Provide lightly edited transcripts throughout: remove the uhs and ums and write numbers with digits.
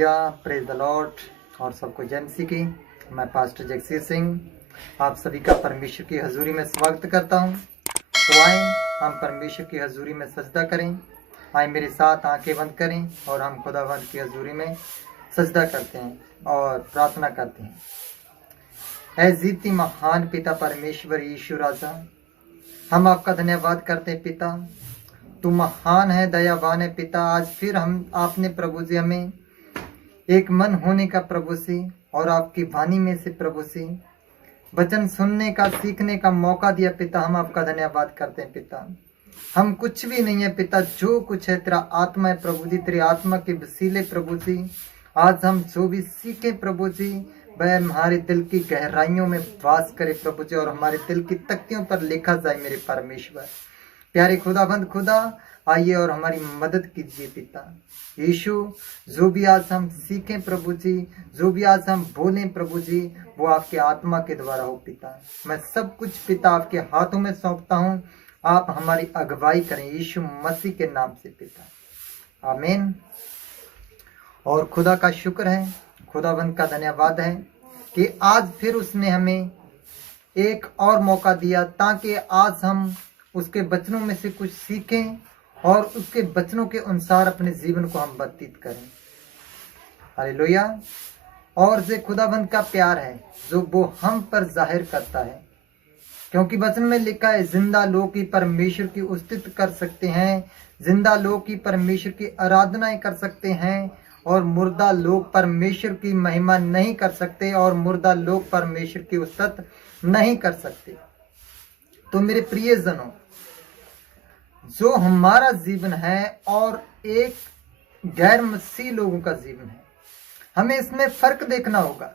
Hallelujah, praise the Lord. और सबको जय मसीह की। मैं पास्टर जगसीर सिंह आप सभी का परमेश्वर की हजूरी में स्वागत करता हूं। तो आए हम परमेश्वर की हजूरी में सजदा करें। आए मेरे साथ आंखें बंद करें और हम खुदावंद की हजूरी में सजदा करते हैं और प्रार्थना करते हैं। ऐ जीती महान पिता परमेश्वर यीशु राजा, हम आपका धन्यवाद करते हैं पिता। तू महान है, दयावान है पिता। आज फिर आपने प्रभु जी हमें एक मन होने का प्रभु से और आपकी वाणी में से प्रभु से वचन सुनने का, सीखने का मौका दिया पिता। हम आपका धन्यवाद करते हैं पिता। हम कुछ भी नहीं है पिता, जो कुछ है तेरा आत्मा है प्रभु जी। तेरी आत्मा के वसीले प्रभु जी आज हम जो भी सीखे प्रभु जी, वह हमारे दिल की गहराइयों में वास करे प्रभु जी और हमारे दिल की तख्तियों पर लिखा जाए मेरे परमेश्वर। प्यारे खुदाबंद खुदा, आइए और हमारी मदद कीजिए पिता यीशु। जो भी आज हम सीखें प्रभु जी, जो भी आज हम बोलें प्रभु जी, वो आपके आत्मा के द्वारा हो पिता। मैं सब कुछ पिता आपके हाथों में सौंपता हूँ। आप हमारी अगुवाई करें यीशु मसीह के नाम से पिता, आमीन। और खुदा का शुक्र है, खुदाबंद का धन्यवाद है कि आज फिर उसने हमें एक और मौका दिया ताकि आज हम उसके वचनों में से कुछ सीखें और उसके वचनों के अनुसार अपने जीवन को हम व्यतीत करें। हालेलुया। और जो खुदाबंद का प्यार है जो वो हम पर जाहिर करता है, क्योंकि वचन में लिखा है जिंदा लोग ही परमेश्वर की स्तुति कर सकते हैं, जिंदा लोग ही परमेश्वर की आराधनाएं कर सकते हैं और मुर्दा लोग परमेश्वर की महिमा नहीं कर सकते और मुर्दा लोग परमेश्वर की स्तुति नहीं कर सकते। तो मेरे प्रिय जनों, जो हमारा जीवन है और एक गैर मसीह लोगों का जीवन है, हमें इसमें फर्क देखना होगा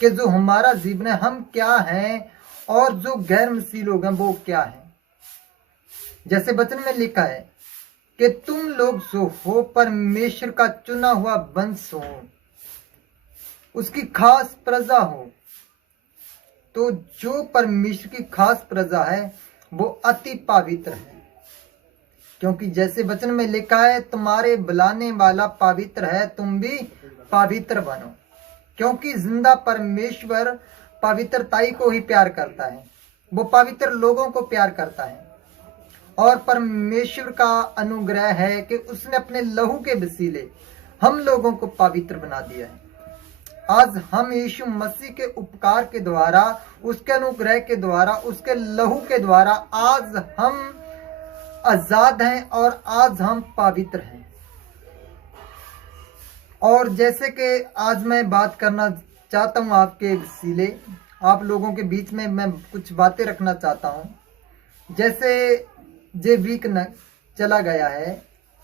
कि जो हमारा जीवन है हम क्या हैं और जो गैर मसीह लोग हैं वो क्या हैं। जैसे वचन में लिखा है कि तुम लोग जो हो परमेश्वर का चुना हुआ वंश हो, उसकी खास प्रजा हो। तो जो परमेश्वर की खास प्रजा है वो अति पवित्र है, क्योंकि जैसे वचन में लिखा है तुम्हारे बुलाने वाला पवित्र है, तुम भी पवित्र बनो। क्योंकि जिंदा परमेश्वर पवित्रताई को ही प्यार करता है, वो पवित्र लोगों को प्यार करता है। और परमेश्वर का अनुग्रह है कि उसने अपने लहू के वसीले हम लोगों को पवित्र बना दिया है। आज हम यीशु मसीह के उपकार के द्वारा, उसके अनुग्रह के द्वारा, उसके लहू के द्वारा आज हम आजाद हैं और आज हम पवित्र हैं। और जैसे कि आज मैं बात करना चाहता हूं आपके वसीले, आप लोगों के बीच में मैं कुछ बातें रखना चाहता हूं। जैसे जे वीक न चला गया है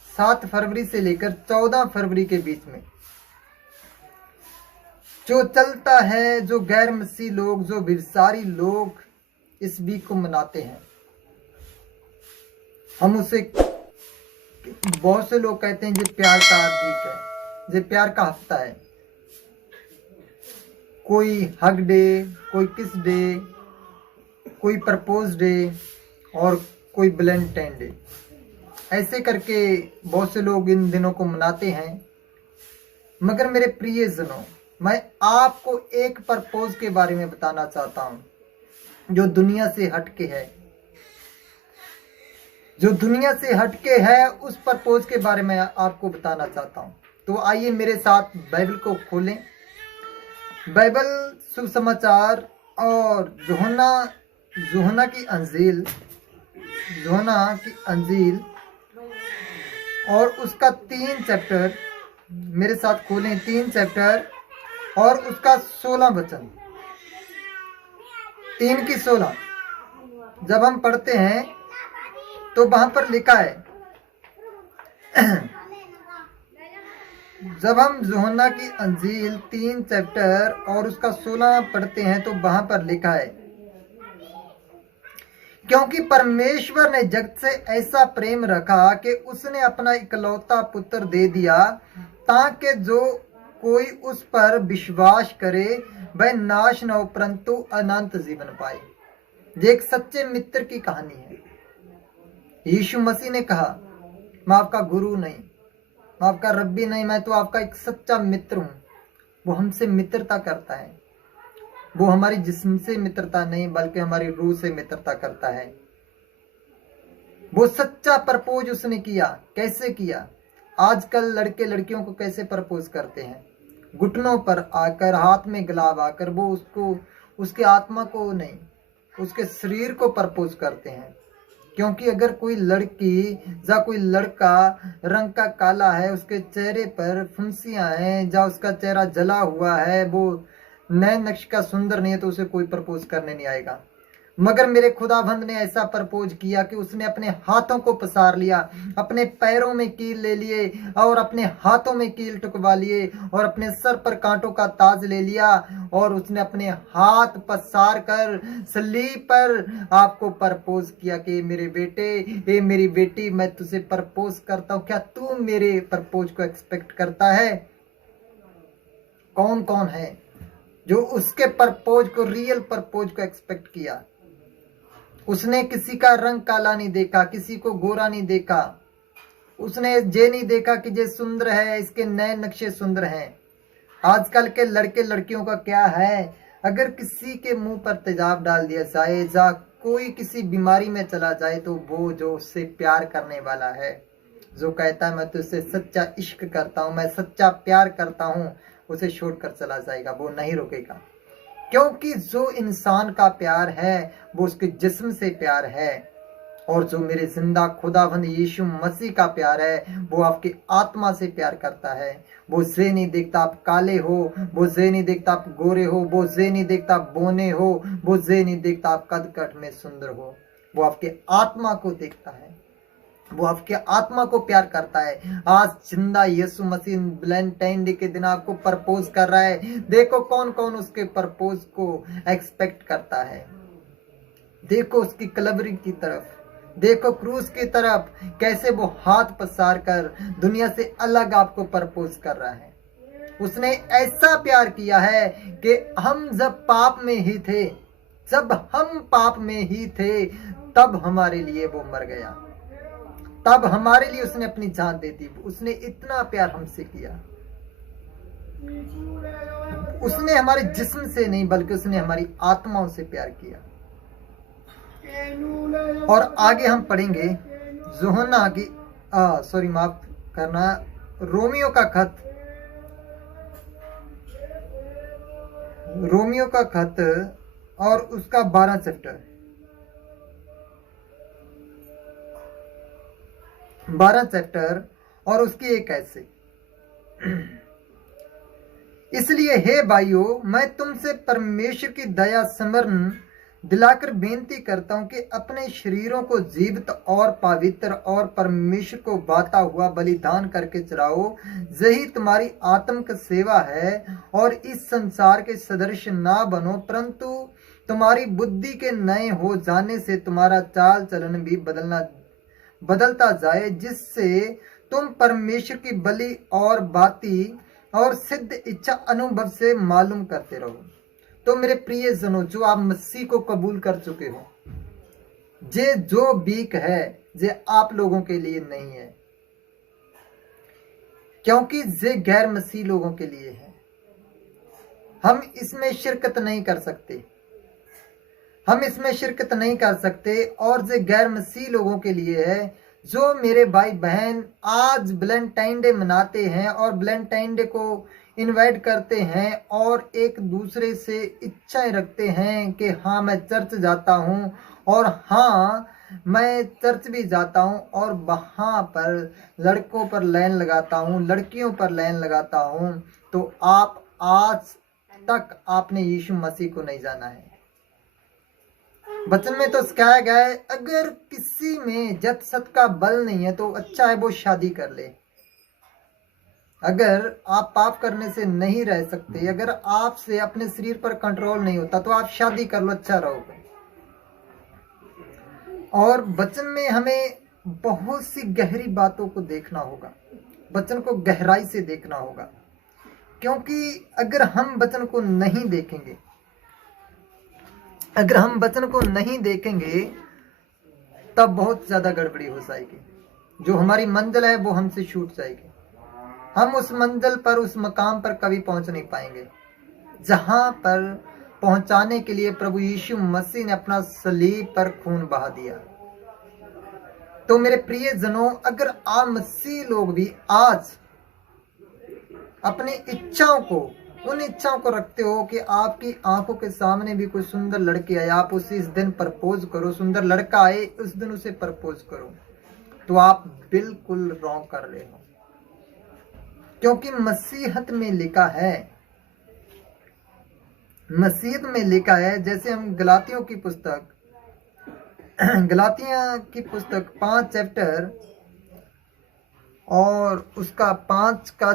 7 फरवरी से लेकर 14 फरवरी के बीच में जो चलता है, जो गैर मसीह लोग, जो बिरसारी लोग इस वीक को मनाते हैं, हम उसे, बहुत से लोग कहते हैं ये प्यार का वीक है, ये प्यार का हफ्ता है। कोई हग डे, कोई किस डे, कोई प्रपोज डे और कोई वैलेंटाइन डे, ऐसे करके बहुत से लोग इन दिनों को मनाते हैं। मगर मेरे प्रिय जनों, मैं आपको एक प्रपोज के बारे में बताना चाहता हूं जो दुनिया से हटके है। जो दुनिया से हटके है उस प्रपोज के बारे में आपको बताना चाहता हूं। तो आइए मेरे साथ बाइबल को खोलें। बाइबल सुसमाचार और यूहन्ना की अंजील और उसका 3 चैप्टर मेरे साथ खोलें। 3 चैप्टर और उसका 16 वचन, 3 की 16 जब हम पढ़ते हैं तो वहां पर लिखा है जब हम यूहन्ना की अंजील 3 चैप्टर और उसका 16 पढ़ते हैं तो वहां पर लिखा है, क्योंकि परमेश्वर ने जगत से ऐसा प्रेम रखा कि उसने अपना इकलौता पुत्र दे दिया ताकि जो कोई उस पर विश्वास करे वह नाश न हो परंतु अनंत जीवन पाए। ये एक सच्चे मित्र की कहानी है। यीशु मसीह ने कहा, मैं आपका गुरु नहीं, आपका रब्बी नहीं, मैं तो आपका एक सच्चा मित्र हूँ। वो हमसे मित्रता करता है, वो हमारी जिस्म से मित्रता नहीं बल्कि हमारी रूह से मित्रता करता है। वो सच्चा प्रपोज उसने किया। कैसे किया? आजकल लड़के लड़कियों को कैसे प्रपोज करते हैं? घुटनों पर आकर, हाथ में गुलाब आकर, वो उसको, उसके आत्मा को नहीं, उसके शरीर को प्रपोज करते हैं। क्योंकि अगर कोई लड़की या कोई लड़का रंग का काला है, उसके चेहरे पर फुंसियां हैं, या उसका चेहरा जला हुआ है, वो नए नक्श का सुंदर नहीं है, तो उसे कोई प्रपोज करने नहीं आएगा। मगर मेरे खुदाबंद ने ऐसा प्रपोज किया कि उसने अपने हाथों को पसार लिया, अपने पैरों में कील ले लिए और अपने हाथों में कील टुकवा लिए और अपने सर पर कांटों का ताज ले लिया और उसने अपने हाथ पसार कर सलीब पर आपको प्रपोज किया कि मेरे बेटे, ए मेरी बेटी, मैं तुझे प्रपोज करता हूं, क्या तू मेरे प्रपोज को एक्सपेक्ट करता है? कौन कौन है जो उसके प्रपोज को, रियल प्रपोज को एक्सपेक्ट किया? उसने किसी का रंग काला नहीं देखा, किसी को गोरा नहीं देखा, उसने ये नहीं देखा कि ये सुंदर है, इसके नए नक्शे सुंदर हैं। आजकल के लड़के लड़कियों का क्या है, अगर किसी के मुंह पर तेजाब डाल दिया जाए या कोई किसी बीमारी में चला जाए तो वो जो उससे प्यार करने वाला है, जो कहता है मैं तुझसे सच्चा इश्क करता हूँ, मैं सच्चा प्यार करता हूँ, उसे छोड़कर चला जाएगा, वो नहीं रुकेगा। क्योंकि जो इंसान का प्यार है वो उसके जिस्म से प्यार है, और जो मेरे जिंदा खुदाबंद यीशु मसीह का प्यार है वो आपकी आत्मा से प्यार करता है। वो ये नहीं देखता आप काले हो, वो ये नहीं देखता आप गोरे हो, वो ये नहीं देखता आप बोने हो, वो ये नहीं देखता आप कद कट में सुंदर हो, वो आपके आत्मा को देखता है, वो आपके आत्मा को प्यार करता है। आज जिंदा यीशु मसीह वैलेंटाइन डे के दिन आपको प्रपोज कर रहा है। देखो कौन कौन उसके प्रपोज को एक्सपेक्ट करता है। देखो उसकी कलवरी की तरफ, देखो क्रूस की तरफ, कैसे वो हाथ पसार कर दुनिया से अलग आपको प्रपोज कर रहा है। उसने ऐसा प्यार किया है कि हम जब पाप में ही थे, जब हम पाप में ही थे, तब हमारे लिए वो मर गया, तब हमारे लिए उसने अपनी जान दे दी। उसने इतना प्यार हमसे किया। उसने हमारे जिस्म से नहीं बल्कि उसने हमारी आत्माओं से प्यार किया। और आगे हम पढ़ेंगे यूहन्ना की सॉरी माफ करना, रोमियो का खत, रोमियो का खत और उसका 12 चैप्टर, 12 चैप्टर और उसकी एक ऐसे। इसलिए हे भाइयों, मैं तुमसे परमेश्वर की दया स्मरण दिलाकर बेनती करता हूं कि अपने शरीरों को जीवित और पवित्र और परमेश्वर को भाता हुआ बलिदान करके चढ़ाओ, यही तुम्हारी आत्मिक सेवा है। और इस संसार के सदृश ना बनो, परंतु तुम्हारी बुद्धि के नए हो जाने से तुम्हारा चाल चलन भी बदलता जाए, जिससे तुम परमेश्वर की बलि और बाती और सिद्ध इच्छा अनुभव से मालूम करते रहो। तो मेरे प्रिय जनों, जो आप मसीह को कबूल कर चुके हो, जे जो बीक है जे आप लोगों के लिए नहीं है, क्योंकि जे गैर मसीह लोगों के लिए है। हम इसमें शिरकत नहीं कर सकते, हम इसमें शिरकत नहीं कर सकते। और जो गैर मसीह लोगों के लिए है, जो मेरे भाई बहन आज वैलेंटाइन डे मनाते हैं और वैलेंटाइन डे को इनवाइट करते हैं और एक दूसरे से इच्छाएं रखते हैं कि हाँ मैं चर्च जाता हूँ और हाँ मैं चर्च भी जाता हूँ और वहाँ पर लड़कों पर लाइन लगाता हूँ, लड़कियों पर लाइन लगाता हूँ, तो आप आज तक आपने यीशु मसीह को नहीं जाना है। वचन में तो सिखाया गया है, अगर किसी में जत सत का बल नहीं है तो अच्छा है वो शादी कर ले। अगर आप पाप करने से नहीं रह सकते, अगर आपसे अपने शरीर पर कंट्रोल नहीं होता, तो आप शादी कर लो, अच्छा रहोगे। और वचन में हमें बहुत सी गहरी बातों को देखना होगा, वचन को गहराई से देखना होगा, क्योंकि अगर हम वचन को नहीं देखेंगे, अगर हम वचन को नहीं देखेंगे तब बहुत ज्यादा गड़बड़ी हो जाएगी। जो हमारी मंजिल है वो हमसे छूट जाएगी। हम उस मंजिल पर, उस मकाम पर कभी पहुंच नहीं पाएंगे जहां पर पहुंचाने के लिए प्रभु यीशु मसीह ने अपना सलीब पर खून बहा दिया। तो मेरे प्रिय जनों, अगर आप मसीह लोग भी आज अपनी इच्छाओं को, उन इच्छाओं को रखते हो कि आपकी आंखों के सामने भी कोई सुंदर लड़की आए, आप उसे इस दिन प्रपोज करो, सुंदर लड़का आए उस दिन उसे प्रपोज करो, तो आप बिल्कुल रॉन्ग कर रहे हो। क्योंकि मसीहत में लिखा है, मसीहत में लिखा है, जैसे हम गलातियों की पुस्तक, गलातिया की पुस्तक 5 चैप्टर और उसका 5 का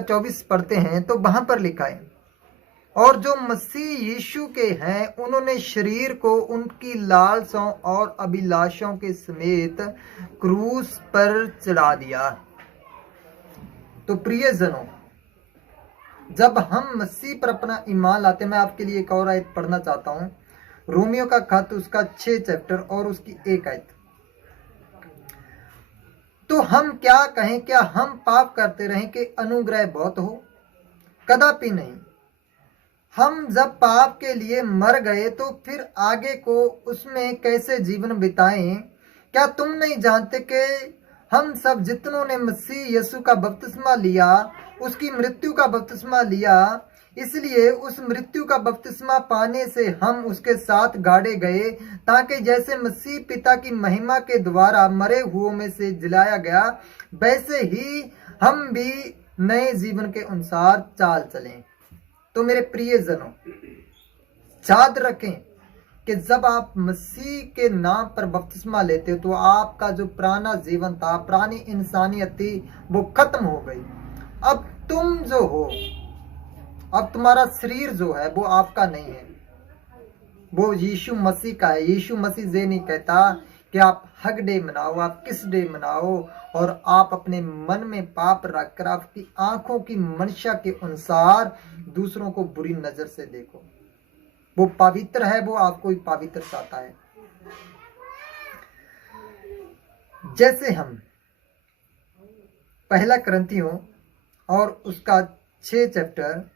24 पढ़ते हैं तो वहां पर लिखा है, और जो मसीह यीशु के हैं उन्होंने शरीर को उनकी लालसाओं और अभिलाषाओं के समेत क्रूस पर चढ़ा दिया। तो प्रियजनों, जब हम मसीह पर अपना ईमान लाते, मैं आपके लिए एक और आयत पढ़ना चाहता हूं, रोमियो का खत उसका 6 चैप्टर और उसकी 1 आयत। तो हम क्या कहें, क्या हम पाप करते रहें कि अनुग्रह बहुत हो? कदापि नहीं। हम जब पाप के लिए मर गए तो फिर आगे को उसमें कैसे जीवन बिताएं? क्या तुम नहीं जानते कि हम सब जितनों ने मसीह यीशु का बपतिस्मा लिया, उसकी मृत्यु का बपतिस्मा लिया, इसलिए उस मृत्यु का बपतिस्मा पाने से हम उसके साथ गाड़े गए, ताकि जैसे मसीह पिता की महिमा के द्वारा मरे हुओं में से जिलाया गया, वैसे ही हम भी नए जीवन के अनुसार चाल चलें। तो मेरे प्रिय जनों, याद रखें कि जब आप मसीह के नाम पर बपतिस्मा लेते हो तो आपका जो पुराना जीवन था, पुरानी इंसानियत थी, वो खत्म हो गई। अब तुम जो हो, अब तुम्हारा शरीर जो है वो आपका नहीं है, वो यीशु मसीह का है। यीशु मसीह ये नहीं कहता कि आप हक डे मनाओ, आप किस डे मनाओ और आप अपने मन में पाप रखकर आपकी आंखों की मंशा के अनुसार दूसरों को बुरी नजर से देखो। वो पवित्र है, वो आपको ही पवित्र चाहता है। जैसे हम पहला करंथियों और उसका 6 चैप्टर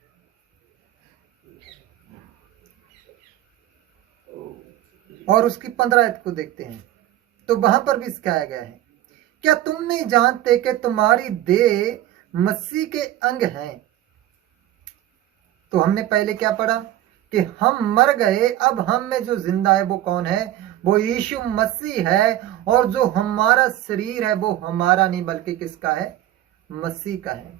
और उसकी 15 आयत को देखते हैं तो वहां पर भी सिखाया गया है, क्या तुम नहीं जानते कि तुम्हारी देह मसीह के अंग हैं? तो हमने पहले क्या पढ़ा कि हम मर गए, अब हम में जो जिंदा है वो कौन है? वो यीशु मसीह है। और जो हमारा शरीर है वो हमारा नहीं बल्कि किसका है? मसीह का है।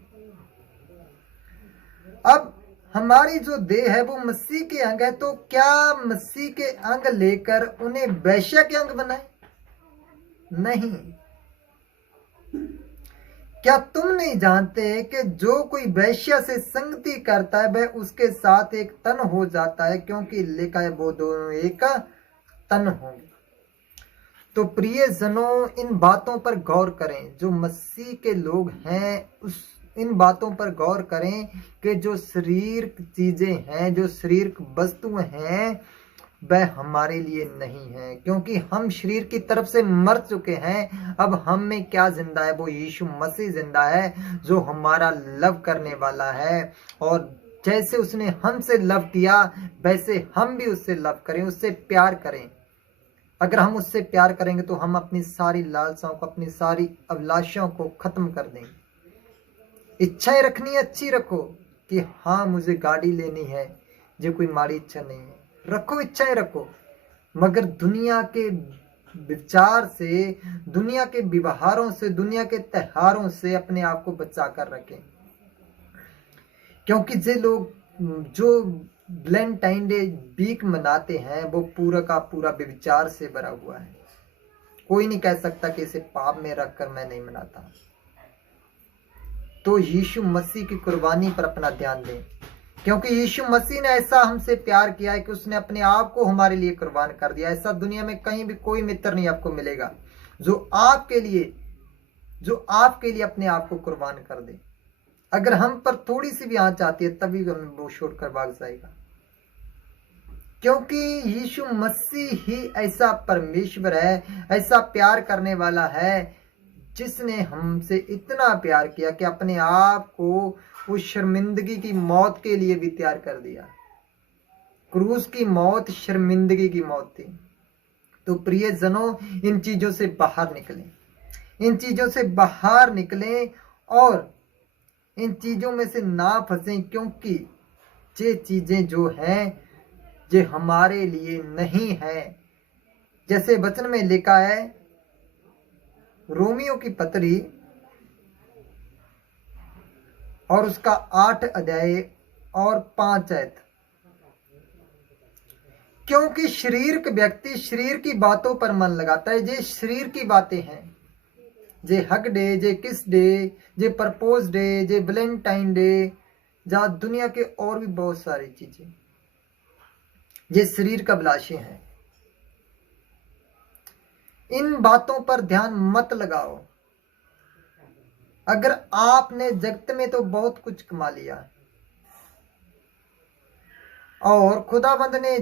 अब हमारी जो देह है वो मसीह के अंग है, तो क्या मसीह के अंग लेकर उन्हें वैश्या के अंग बनाए? नहीं। क्या तुम नहीं जानते कि जो कोई वैश्या से संगति करता है वह उसके साथ एक तन हो जाता है, क्योंकि लिखा है वो दोनों एक तन होंगे। तो प्रिय जनों, इन बातों पर गौर करें। जो मसीह के लोग हैं उस इन बातों पर गौर करें कि जो शरीर चीजें हैं, जो शरीर वस्तुएं हैं, वह हमारे लिए नहीं है, क्योंकि हम शरीर की तरफ से मर चुके हैं। अब हम में क्या जिंदा है? वो यीशु मसीह जिंदा है, जो हमारा लव करने वाला है। और जैसे उसने हमसे लव किया वैसे हम भी उससे लव करें, उससे प्यार करें। अगर हम उससे प्यार करेंगे तो हम अपनी सारी लालसाओं को, अपनी सारी अभिलाषाओं को खत्म कर देंगे। इच्छाएं रखनी अच्छी रखो कि हाँ मुझे गाड़ी लेनी है, जो कोई माड़ी इच्छा नहीं है, रखो, इच्छाएं रखो, मगर दुनिया के विचार से, दुनिया के व्यवहारों से, दुनिया के त्योहारों से अपने आप को बचा कर रखें। क्योंकि जे लोग जो वैलेंटाइन डे वीक मनाते हैं वो पूरा का पूरा व्यभिचार से भरा हुआ है। कोई नहीं कह सकता कि इसे पाप में रखकर मैं नहीं मनाता। तो यीशु मसीह की कुर्बानी पर अपना ध्यान दें, क्योंकि यीशु मसीह ने ऐसा हमसे प्यार किया है कि उसने अपने आप को हमारे लिए कुर्बान कर दिया। ऐसा दुनिया में कहीं भी कोई मित्र नहीं आपको मिलेगा जो आपके लिए अपने आप को कुर्बान कर दे। अगर हम पर थोड़ी सी भी आंच आती है तभी हमें वो छोड़कर भाग जाएगा, क्योंकि यीशु मसीह ही ऐसा परमेश्वर है, ऐसा प्यार करने वाला है, जिसने हमसे इतना प्यार किया कि अपने आप को उस शर्मिंदगी की मौत के लिए भी तैयार कर दिया। क्रूस की मौत शर्मिंदगी की मौत थी। तो प्रिय जनों, इन चीजों से बाहर निकलें, इन चीजों से बाहर निकलें और इन चीजों में से ना फंसें, क्योंकि ये चीजें जो हैं ये हमारे लिए नहीं है। जैसे वचन में लिखा है, रोमियो की पत्री और उसका 8 अध्याय और 5 आयत, क्योंकि शरीर का व्यक्ति शरीर की बातों पर मन लगाता है। ये शरीर की बातें हैं, जे हक डे, जे किस डे, जे प्रपोज डे, जे वैलेंटाइन डे, जहाँ दुनिया के और भी बहुत सारी चीजें, ये शरीर का अभिलाषी हैं। इन बातों पर ध्यान मत लगाओ। अगर आपने जगत में तो बहुत कुछ कमा लिया और खुदाबंद ने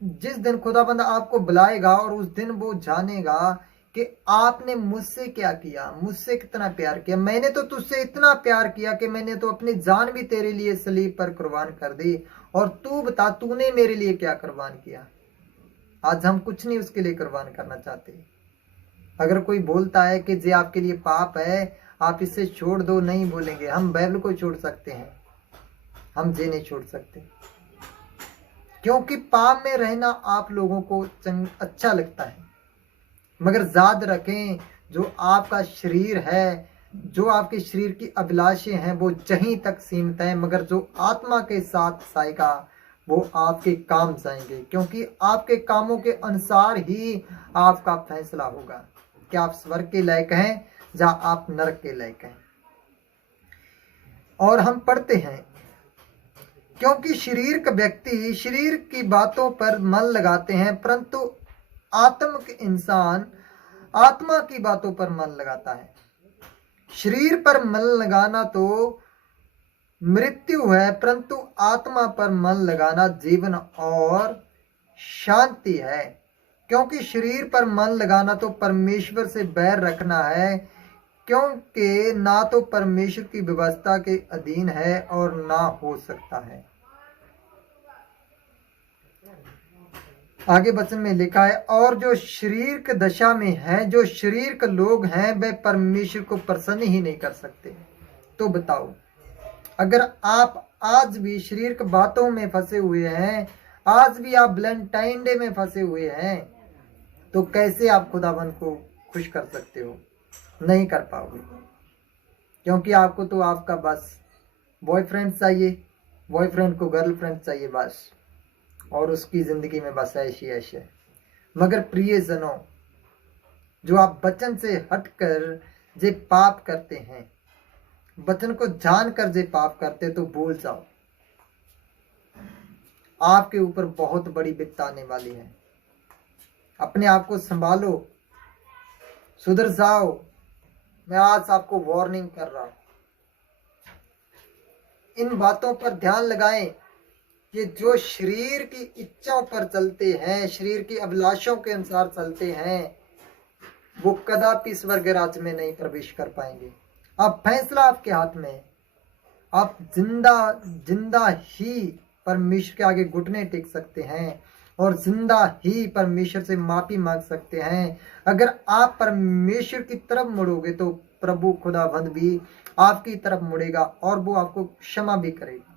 जिस दिन खुदाबंद आपको बुलाएगा और उस दिन वो जानेगा कि आपने मुझसे क्या किया, मुझसे कितना प्यार किया। मैंने तो तुझसे इतना प्यार किया कि मैंने तो अपनी जान भी तेरे लिए सलीब पर कुर्बान कर दी, और तू बता तूने मेरे लिए क्या कुर्बान किया। आज हम कुछ नहीं उसके लिए कुर्बान करना चाहते। अगर कोई बोलता है कि ये आपके लिए पाप है, आप इसे छोड़ दो, नहीं बोलेंगे। हम बाइबल को छोड़ सकते हैं, हम ये नहीं छोड़ सकते, क्योंकि पाप में रहना आप लोगों को अच्छा लगता है। मगर याद रखें, जो आपका शरीर है, जो आपके शरीर की अभिलाषें हैं, वो जहीं तक सीमित है, मगर जो आत्मा के साथ आएगा वो आपके काम जाएंगे, क्योंकि आपके कामों के अनुसार ही आपका फैसला होगा कि आप स्वर्ग के लायक हैं या आप नरक के लायक हैं। और हम पढ़ते हैं, क्योंकि शरीर का व्यक्ति शरीर की बातों पर मन लगाते हैं, परंतु आत्मिक इंसान आत्मा की बातों पर मन लगाता है। शरीर पर मन लगाना तो मृत्यु है, परंतु आत्मा पर मन लगाना जीवन और शांति है। क्योंकि शरीर पर मन लगाना तो परमेश्वर से बैर रखना है, क्योंकि ना तो परमेश्वर की व्यवस्था के अधीन है और ना हो सकता है। आगे वचन में लिखा है, और जो शरीर की दशा में है, जो शरीर के लोग हैं, वे परमेश्वर को प्रसन्न ही नहीं कर सकते। तो बताओ, अगर आप आज भी शरीर की बातों में फंसे हुए हैं, आज भी आप वैलेंटाइन डे में फंसे हुए हैं, तो कैसे आप खुदावन को खुश कर सकते हो? नहीं कर पाओगे, क्योंकि आपको तो आपका बस बॉयफ्रेंड चाहिए, बॉयफ्रेंड को गर्लफ्रेंड चाहिए बस, और उसकी जिंदगी में बस ऐसी ऐसे। मगर प्रिय जनों, जो आप वचन से हटकर जे पाप करते हैं, वचन को जानकर जे पाप करते, तो भूल जाओ, आपके ऊपर बहुत बड़ी विपत्ति आने वाली है। अपने आप को संभालो, सुधर जाओ। मैं आज आपको वार्निंग कर रहा हूं, इन बातों पर ध्यान लगाएं कि जो शरीर की इच्छाओं पर चलते हैं, शरीर की अभिलाषों के अनुसार चलते हैं, वो कदापि स्वर्ग राज्य में नहीं प्रवेश कर पाएंगे। अब फैसला आपके हाथ में है। आप जिंदा ही परमेश्वर के आगे घुटने टेक सकते हैं और जिंदा ही परमेश्वर से माफी मांग सकते हैं। अगर आप परमेश्वर की तरफ मुड़ोगे तो प्रभु खुदावंद भी आपकी तरफ मुड़ेगा और वो आपको क्षमा भी करेगा।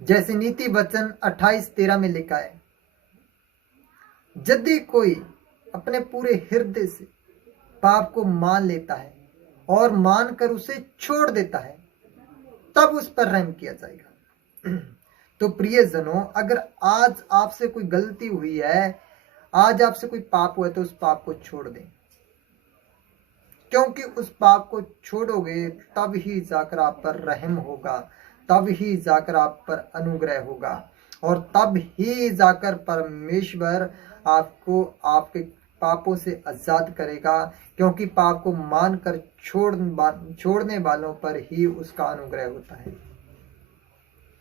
जैसे नीति वचन 28:13 में लिखा है, यदि कोई अपने पूरे हृदय से पाप को मान लेता है और मानकर उसे छोड़ देता है, तब उस पर रहम किया जाएगा। तो प्रिय जनों, अगर आज आपसे कोई गलती हुई है, आज आपसे कोई पाप हुआ है, तो उस पाप को छोड़ दें, क्योंकि उस पाप को छोड़ोगे तब ही जाकर आप पर रहम होगा, तब ही जाकर आप पर अनुग्रह होगा, और तब ही जाकर परमेश्वर आपको आपके पापों से आजाद करेगा, क्योंकि पाप को मानकर छोड़ने वालों पर ही उसका अनुग्रह होता है।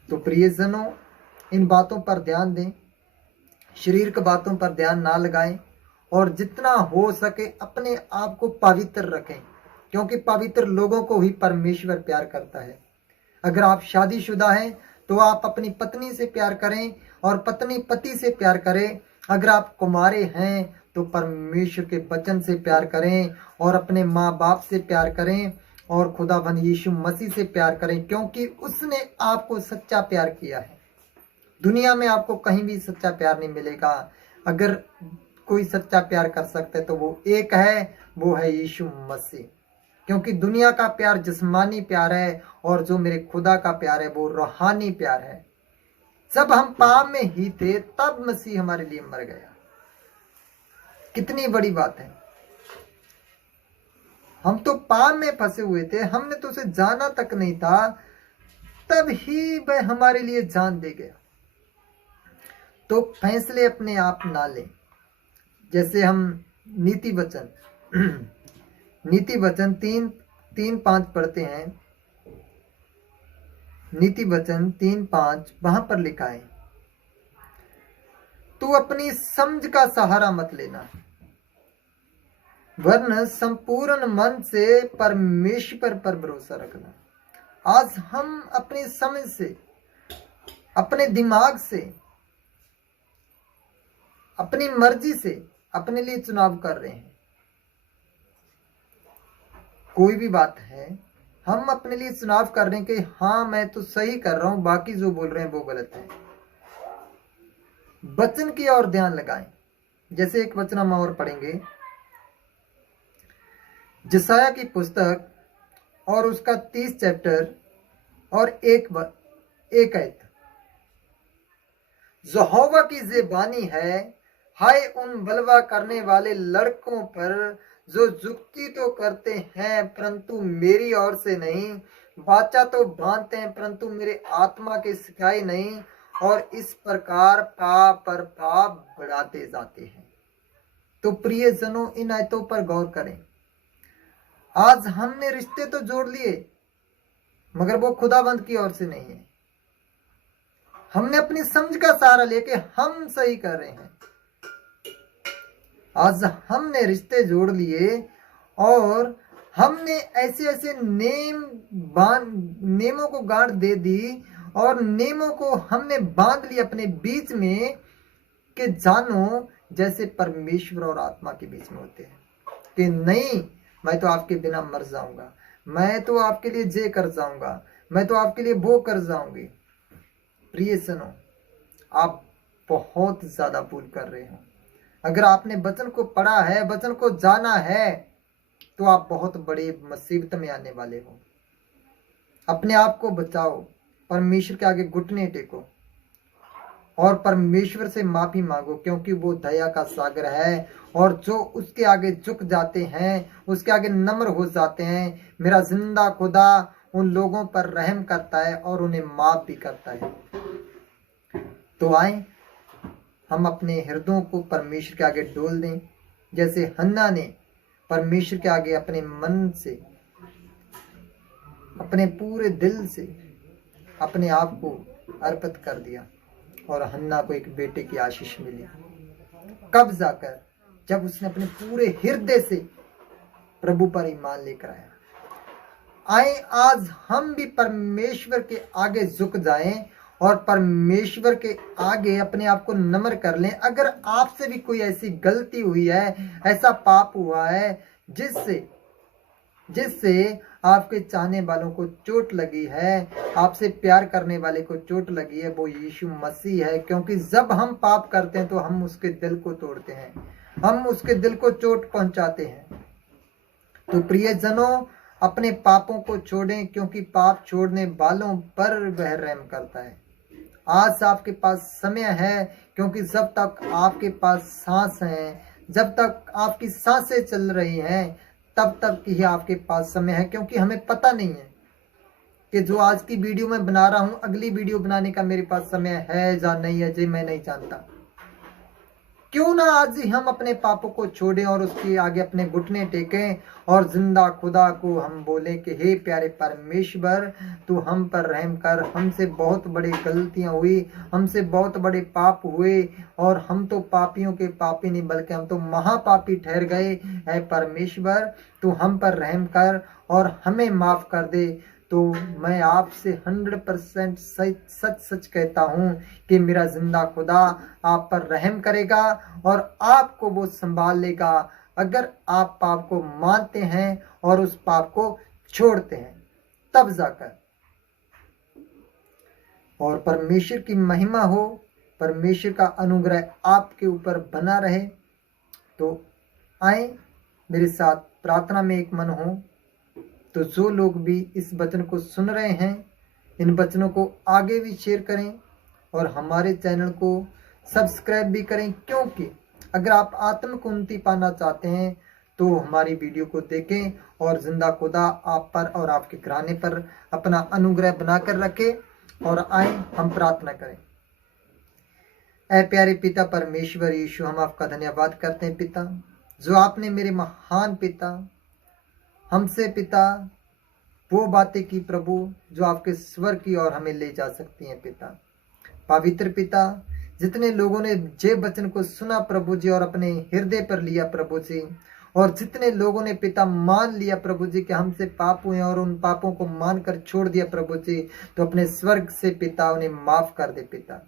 तो प्रियजनों, इन बातों पर ध्यान दें, शरीर की बातों पर ध्यान ना लगाएं और जितना हो सके अपने आप को पवित्र रखें, क्योंकि पवित्र लोगों को ही परमेश्वर प्यार करता है। अगर आप शादीशुदा हैं तो आप अपनी पत्नी से प्यार करें और पत्नी पति से प्यार करे। अगर आप कुंवारे हैं तो परमेश्वर के वचन से प्यार करें और अपने माँ बाप से प्यार करें और खुदाबंद यीशु मसीह से प्यार करें, क्योंकि उसने आपको सच्चा प्यार किया है। दुनिया में आपको कहीं भी सच्चा प्यार नहीं मिलेगा। अगर कोई सच्चा प्यार कर सकता है तो वो एक है, वो है यीशु मसीह। क्योंकि दुनिया का प्यार जिस्मानी प्यार है और जो मेरे खुदा का प्यार है वो रूहानी प्यार है। जब हम पाप में ही थे तब मसीह हमारे लिए मर गया। कितनी बड़ी बात है। हम तो पाप में फंसे हुए थे, हमने तो उसे जाना तक नहीं था, तब ही वह हमारे लिए जान दे गया। तो फैसले अपने आप ना लें। जैसे हम नीति वचन नीति वचन 3:5 पढ़ते हैं। नीति वचन 3:5 वहां पर लिखा है, तू अपनी समझ का सहारा मत लेना, वरन संपूर्ण मन से परमेश्वर पर भरोसा रखना। आज हम अपनी समझ से, अपने दिमाग से, अपनी मर्जी से अपने लिए चुनाव कर रहे हैं। कोई भी बात है, हम अपने लिए चुनाव कर रहे हैं कि हाँ मैं तो सही कर रहा हूं, बाकी जो बोल रहे हैं वो गलत है। वचन की ओर ध्यान लगाएं। जैसे एक वचन हम और पढ़ेंगे, यशायाह की पुस्तक और उसका 30 चैप्टर और एक आयत। यहोवा की ये वाणी है, हाय उन बलवा करने वाले लड़कों पर जो जुक्ति तो करते हैं परंतु मेरी ओर से नहीं, वाचा तो बांधते हैं परंतु मेरे आत्मा की सिखाई नहीं, और इस प्रकार पाप पर पाप बढ़ाते जाते हैं। तो प्रिय जनों, इन आयतों पर गौर करें। आज हमने रिश्ते तो जोड़ लिए मगर वो खुदाबंद की ओर से नहीं है। हमने अपनी समझ का सहारा लेके हम सही कर रहे हैं। आज हमने रिश्ते जोड़ लिए और हमने ऐसे ऐसे नेमों को गांठ दे दी और नेमों को हमने बांध लिया अपने बीच में कि जानो जैसे परमेश्वर और आत्मा के बीच में होते हैं कि नहीं, मैं तो आपके बिना मर जाऊंगा, मैं तो आपके लिए जे कर जाऊंगा, मैं तो आपके लिए वो कर जाऊंगी। प्रिय सुनो, आप बहुत ज्यादा भूल कर रहे हो। अगर आपने वचन को पढ़ा है, वचन को जाना है, तो आप बहुत बड़ी मुसीबत में आने वाले हो। अपने आप को बचाओ, परमेश्वर के आगे घुटने टेको और परमेश्वर से माफी मांगो, क्योंकि वो दया का सागर है और जो उसके आगे झुक जाते हैं, उसके आगे नम्र हो जाते हैं, मेरा जिंदा खुदा उन लोगों पर रहम करता है और उन्हें माफ भी करता है। तो आए हम अपने हृदयों को परमेश्वर के आगे डोल दें, जैसे हन्ना ने परमेश्वर के आगे अपने मन से, अपने पूरे दिल से अपने आप को अर्पित कर दिया और हन्ना को एक बेटे की आशीष मिली। कब जाकर, जब उसने अपने पूरे हृदय से प्रभु पर ईमान लेकर आया। आए आज हम भी परमेश्वर के आगे झुक जाएं और परमेश्वर के आगे अपने आप को नम्र कर लें। अगर आपसे भी कोई ऐसी गलती हुई है, ऐसा पाप हुआ है जिससे आपके चाहने वालों को चोट लगी है, आपसे प्यार करने वाले को चोट लगी है, वो यीशु मसीह है। क्योंकि जब हम पाप करते हैं तो हम उसके दिल को तोड़ते हैं, हम उसके दिल को चोट पहुंचाते हैं। तो प्रिय जनों, अपने पापों को छोड़ें, क्योंकि पाप छोड़ने वालों पर वह रहम करता है। आज आपके पास समय है, क्योंकि जब तक आपके पास सांस है, जब तक आपकी सांसें चल रही हैं, तब तक ही आपके पास समय है। क्योंकि हमें पता नहीं है कि जो आज की वीडियो मैं बना रहा हूं, अगली वीडियो बनाने का मेरे पास समय है या नहीं है, जी मैं नहीं जानता। क्यों ना आज ही हम अपने पापों को छोड़ें और उसके आगे अपने घुटने टेकें और जिंदा खुदा को हम बोले कि हे प्यारे परमेश्वर, तू हम पर रहम कर। हमसे बहुत बड़ी गलतियां हुई, हमसे बहुत बड़े पाप हुए और हम तो पापियों के पापी नहीं बल्कि हम तो महापापी ठहर गए। है परमेश्वर, तू हम पर रहम कर और हमें माफ कर दे। तो मैं आपसे 100% सच सच कहता हूँ कि मेरा जिंदा खुदा आप पर रहम करेगा और आपको वो संभाल लेगा, अगर आप पाप को मानते हैं और उस पाप को छोड़ते हैं तब जाकर। और परमेश्वर की महिमा हो, परमेश्वर का अनुग्रह आपके ऊपर बना रहे। तो आए मेरे साथ प्रार्थना में एक मन हो। तो जो लोग भी इस वचन को सुन रहे हैं, इन वचनों को आगे भी शेयर करें और हमारे चैनल को सब्सक्राइब भी करें, क्योंकि अगर आप आत्मिक उन्नति पाना चाहते हैं तो हमारी वीडियो को देखें और जिंदा खुदा आप पर और आपके घराने पर अपना अनुग्रह बनाकर रखे। और आए हम प्रार्थना करें। ऐ प्यारे पिता परमेश्वर यीशु, हम आपका धन्यवाद करते हैं पिता, जो आपने मेरे महान पिता हमसे पिता वो बातें की प्रभु जो आपके स्वर की और हमें ले जा सकती हैं पिता। पवित्र पिता, जितने लोगों ने जे वचन को सुना प्रभु जी और अपने हृदय पर लिया प्रभु जी, और जितने लोगों ने पिता मान लिया प्रभु जी कि हमसे पाप हुए और उन पापों को मानकर छोड़ दिया प्रभु जी, तो अपने स्वर्ग से पिता उन्हें माफ कर दे पिता।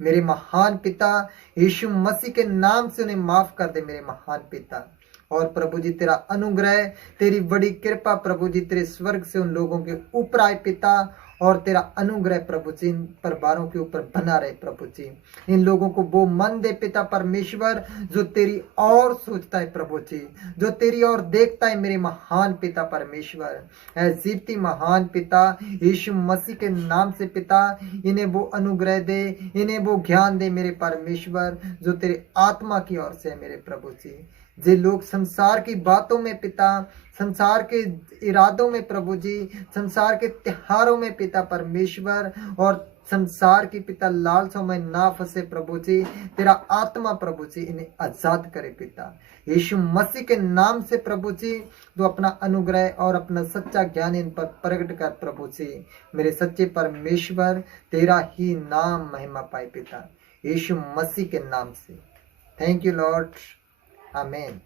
मेरे महान पिता यीशु मसीह के नाम से उन्हें माफ कर दे मेरे महान पिता। और प्रभु जी तेरा अनुग्रह, तेरी बड़ी कृपा प्रभु जी तेरे स्वर्ग से उन लोगों के ऊपर आए पिता, और तेरा अनुग्रह प्रभु जी इन परिवारों के ऊपर बना रहे प्रभु जी। इन लोगों को वो मन दे पिता परमेश्वर जो तेरी और सोचता है प्रभु जी, जो तेरी और देखता है मेरे महान पिता परमेश्वर। ऐ जीवती महान पिता यीशु मसीह के नाम से पिता इन्हें वो अनुग्रह दे, इन्हें वो ज्ञान दे मेरे परमेश्वर जो तेरे आत्मा की ओर से है मेरे प्रभु जी। जे लोग संसार की बातों में पिता, संसार के इरादों में प्रभु जी, संसार के त्योहारों में पिता परमेश्वर और संसार की पिता लालसों में ना फंसे प्रभु जी, तेरा आत्मा प्रभु जी इन्हें आजाद करे पिता यीशु मसीह के नाम से प्रभु जी। तो अपना अनुग्रह और अपना सच्चा ज्ञान इन पर प्रकट कर प्रभु जी, मेरे सच्चे परमेश्वर तेरा ही नाम महिमा पाए पिता यीशु मसीह के नाम से। थैंक यू लॉर्ड, आमीन।